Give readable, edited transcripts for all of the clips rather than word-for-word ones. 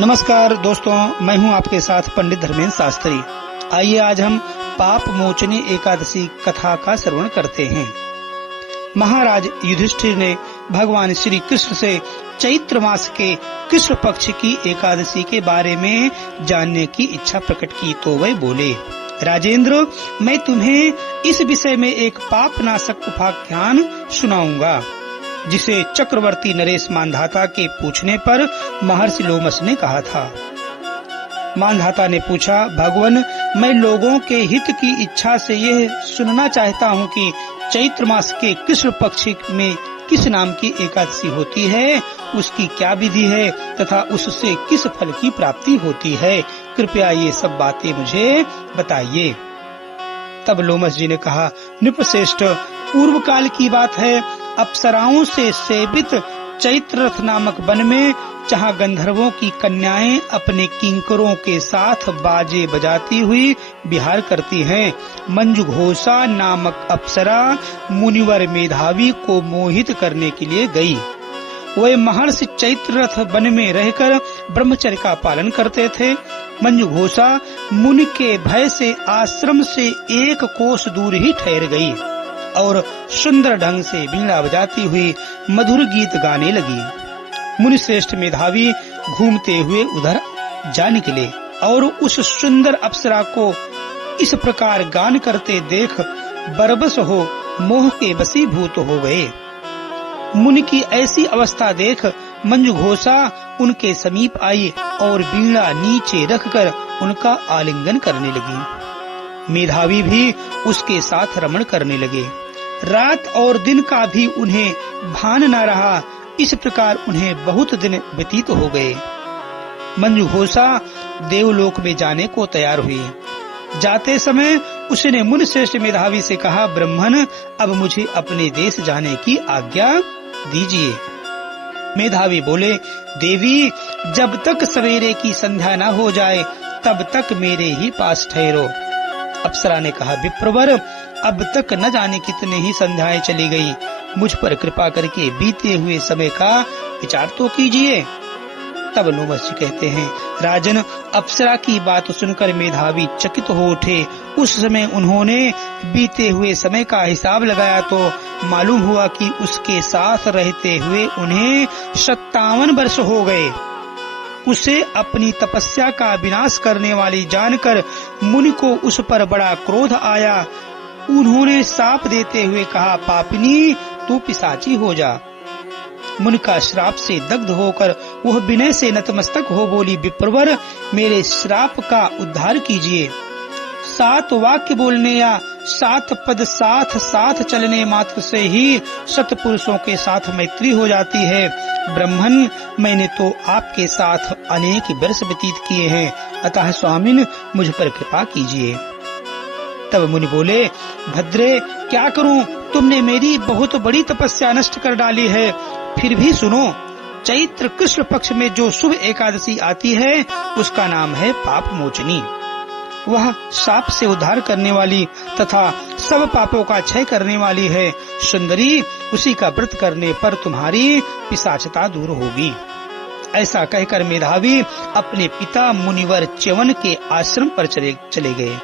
नमस्कार दोस्तों, मैं हूं आपके साथ पंडित धर्मेंद्र शास्त्री। आइए आज हम पाप मोचनी एकादशी कथा का श्रवण करते हैं। महाराज युधिष्ठिर ने भगवान श्री कृष्ण से चैत्र मास के कृष्ण पक्ष की एकादशी के बारे में जानने की इच्छा प्रकट की तो वे बोले, राजेंद्र, मैं तुम्हें इस विषय में एक पाप नाशक उपाख्यान सुनाऊंगा, जिसे चक्रवर्ती नरेश मानधाता के पूछने पर महर्षि लोमश ने कहा था। मानधाता ने पूछा, भगवान, मैं लोगों के हित की इच्छा से यह सुनना चाहता हूँ कि चैत्र मास के कृष्ण पक्ष में किस नाम की एकादशी होती है, उसकी क्या विधि है तथा उससे किस फल की प्राप्ति होती है। कृपया ये सब बातें मुझे बताइए। तब लोमश जी ने कहा, नृपश्रेष्ठ, पूर्व काल की बात है, अप्सराओं से सेवित चैत्र रथ नामक वन में, जहाँ गंधर्वों की कन्याएं अपने किंकरों के साथ बाजे बजाती हुई विहार करती हैं, मंजू घोषा नामक अप्सरा मुनिवर मेधावी को मोहित करने के लिए गई। वे महर्षि चैत्र रथ वन में रहकर ब्रह्मचर्य का पालन करते थे। मंजू घोषा मुनि के भय से आश्रम से 1 कोस दूर ही ठहर गई और सुंदर ढंग से वीणा बजाती हुई मधुर गीत गाने लगी। मुनि श्रेष्ठ मेधावी घूमते हुए उधर जा निकले और उस सुंदर अप्सरा को इस प्रकार गान करते देख बरबस हो मोह के वशीभूत हो गए। मुनि की ऐसी अवस्था देख मंजू घोषा उनके समीप आई और वीणा नीचे रखकर उनका आलिंगन करने लगी। मेधावी भी उसके साथ रमण करने लगे। रात और दिन का भी उन्हें भान न रहा। इस प्रकार उन्हें बहुत दिन व्यतीत हो गए। मंजू घोषा देवलोक में जाने को तैयार हुई। जाते समय उसने मुनि श्रेष्ठ मेधावी से कहा, ब्राह्मण, अब मुझे अपने देश जाने की आज्ञा दीजिए। मेधावी बोले, देवी, जब तक सवेरे की संध्या न हो जाए तब तक मेरे ही पास ठहरो। अप्सरा ने कहा, विप्रवर, अब तक न जाने कितने ही संध्याएं चली गई, मुझ पर कृपा करके बीते हुए समय का विचार तो कीजिए। तब लोमश जी कहते हैं, राजन, अप्सरा की बात सुनकर मेधावी चकित हो उठे। उस समय उन्होंने बीते हुए समय का हिसाब लगाया तो मालूम हुआ कि उसके साथ रहते हुए उन्हें 57 वर्ष हो गए। उसे अपनी तपस्या का विनाश करने वाली जानकर मुनि को उस पर बड़ा क्रोध आया। उन्होंने शाप देते हुए कहा, पापिनी, तू पिशाची हो जा। मुनि का श्राप से दग्ध होकर वह विनय से नतमस्तक हो बोली, विप्रवर, मेरे श्राप का उद्धार कीजिए। 7 वाक्य बोलने या 7 पद साथ चलने मात्र से ही सत्पुरुषों के साथ मैत्री हो जाती है। ब्राह्मण, मैंने तो आपके साथ अनेक वर्ष व्यतीत किए हैं, अतः स्वामिन, मुझ पर कृपा कीजिए। तब मुनि बोले, भद्रे, क्या करूं, तुमने मेरी बहुत बड़ी तपस्या नष्ट कर डाली है। फिर भी सुनो, चैत्र कृष्ण पक्ष में जो शुभ एकादशी आती है उसका नाम है पाप मोचनी। वह शाप से उद्धार करने वाली तथा सब पापों का क्षय करने वाली है। सुंदरी, उसी का व्रत करने पर तुम्हारी पिशाचता दूर होगी। ऐसा कहकर मेधावी अपने पिता मुनिवर च्यवन के आश्रम पर चले गए।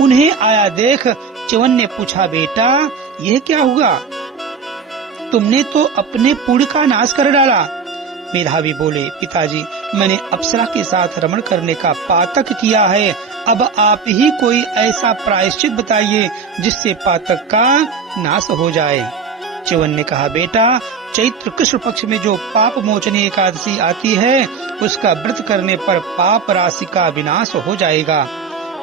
उन्हें आया देख च्यवन ने पूछा, बेटा, यह क्या हुआ? तुमने तो अपने पुण्य का नाश कर डाला। मेधावी बोले, पिताजी, मैंने अप्सरा के साथ रमण करने का पातक किया है। अब आप ही कोई ऐसा प्रायश्चित बताइए जिससे पातक का नाश हो जाए। च्यवन ने कहा, बेटा, चैत्र कृष्ण पक्ष में जो पाप मोचनी एकादशी आती है उसका व्रत करने पर पाप राशि का विनाश हो जाएगा।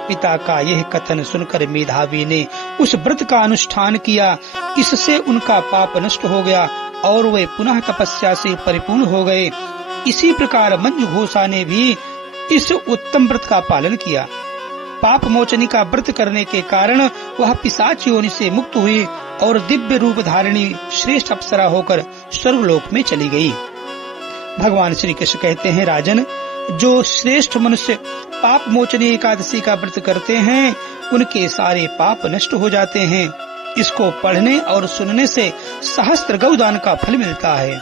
पिता का यह कथन सुनकर मेधावी ने उस व्रत का अनुष्ठान किया। इससे उनका पाप नष्ट हो गया और वे पुनः तपस्या से परिपूर्ण हो गए। इसी प्रकार मंजू घोषा ने भी इस उत्तम व्रत का पालन किया। पाप मोचनी का व्रत करने के कारण वह पिशाच योनि से मुक्त हुई और दिव्य रूप धारिणी श्रेष्ठ अप्सरा होकर स्वर्गलोक में चली गई। भगवान श्री कृष्ण कहते हैं, राजन, जो श्रेष्ठ मनुष्य पाप मोचनी एकादशी का व्रत करते हैं उनके सारे पाप नष्ट हो जाते हैं। इसको पढ़ने और सुनने से सहस्त्र गौदान का फल मिलता है।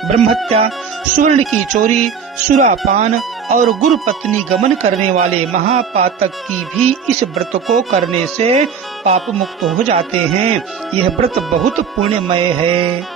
ब्रह्महत्या, स्वर्ण की चोरी, सुरापान और गुरु पत्नी गमन करने वाले महापातक की भी इस व्रत को करने से पाप मुक्त हो जाते हैं। यह व्रत बहुत पुण्यमय है।